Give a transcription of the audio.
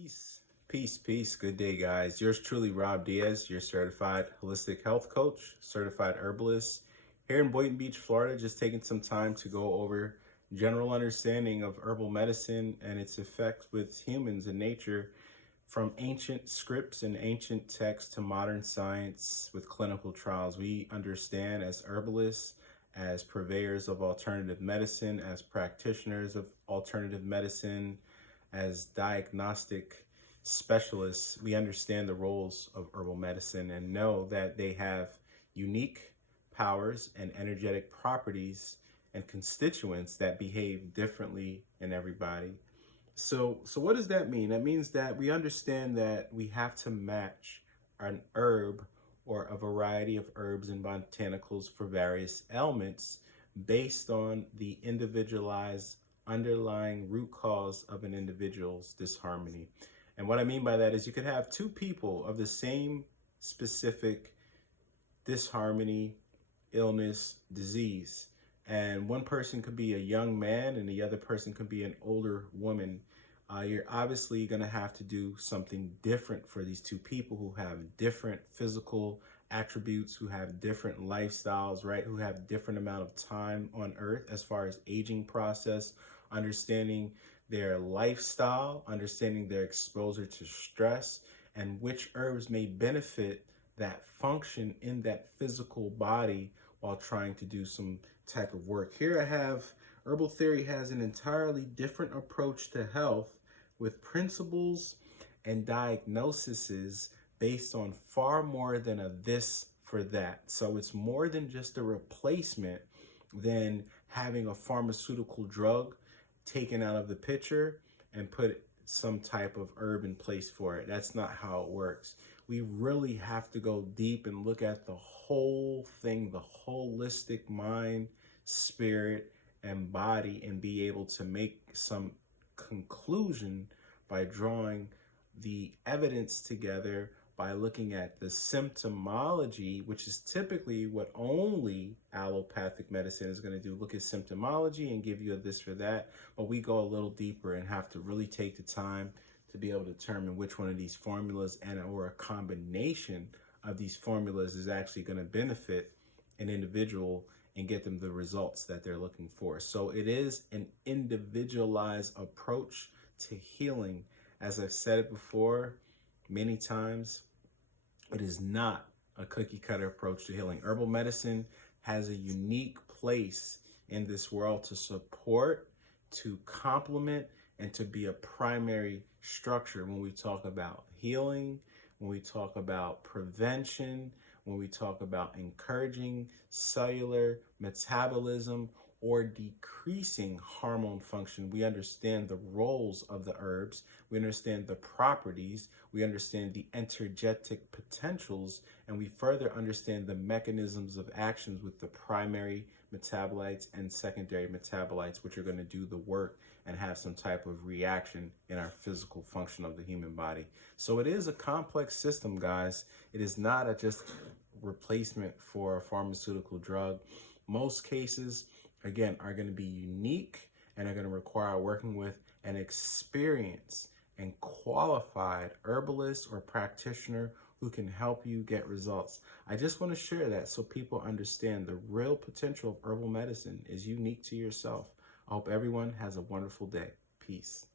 Peace, peace, peace. Good day, guys. Yours truly, Rob Diaz, your certified holistic health coach, certified herbalist, here in Boynton Beach, Florida. Just taking some time to go over general understanding of herbal medicine and its effects with humans and nature, from ancient scripts and ancient texts to modern science with clinical trials. We understand as herbalists, as purveyors of alternative medicine, as practitioners of alternative medicine, as diagnostic specialists, we understand the roles of herbal medicine and know that they have unique powers and energetic properties and constituents that behave differently in everybody. So what does that mean? That means that we understand that we have to match an herb or a variety of herbs and botanicals for various ailments based on the individualized underlying root cause of an individual's disharmony. And what I mean by that is you could have two people of the same specific disharmony, illness, disease. And one person could be a young man and the other person could be an older woman. You're obviously going to have to do something different for these two people who have different physical attributes, who have different lifestyles, right? Who have different amount of time on earth as far as aging process, understanding their lifestyle, understanding their exposure to stress, and which herbs may benefit that function in that physical body while trying to do some type of work. Here I have Herbal Theory has an entirely different approach to health with principles and diagnoses based on far more than a this for that. So it's more than just a replacement than having a pharmaceutical drug taken out of the picture and put some type of herb in place for it. That's not how it works. We really have to go deep and look at the whole thing, the holistic mind, spirit, and body, and be able to make some conclusion by drawing the evidence together, by looking at the symptomology, which is typically what only allopathic medicine is going to do. Look at symptomology and give you a this for that. But we go a little deeper and have to really take the time to be able to determine which one of these formulas and or a combination of these formulas is actually going to benefit an individual and get them the results that they're looking for. So it is an individualized approach to healing. As I've said it before many times, it is not a cookie cutter approach to healing. Herbal medicine has a unique place in this world to support, to complement, and to be a primary structure when we talk about healing, when we talk about prevention, when we talk about encouraging cellular metabolism or decreasing hormone function. We understand the roles of the herbs, we understand the properties, we understand the energetic potentials, and we further understand the mechanisms of actions with the primary metabolites and secondary metabolites, which are going to do the work and have some type of reaction in our physical function of the human body. So it is a complex system, guys. It is not a just replacement for a pharmaceutical drug. Most cases, again, are going to be unique and are going to require working with an experienced and qualified herbalist or practitioner who can help you get results. I just want to share that so people understand the real potential of herbal medicine is unique to yourself. I hope everyone has a wonderful day. Peace.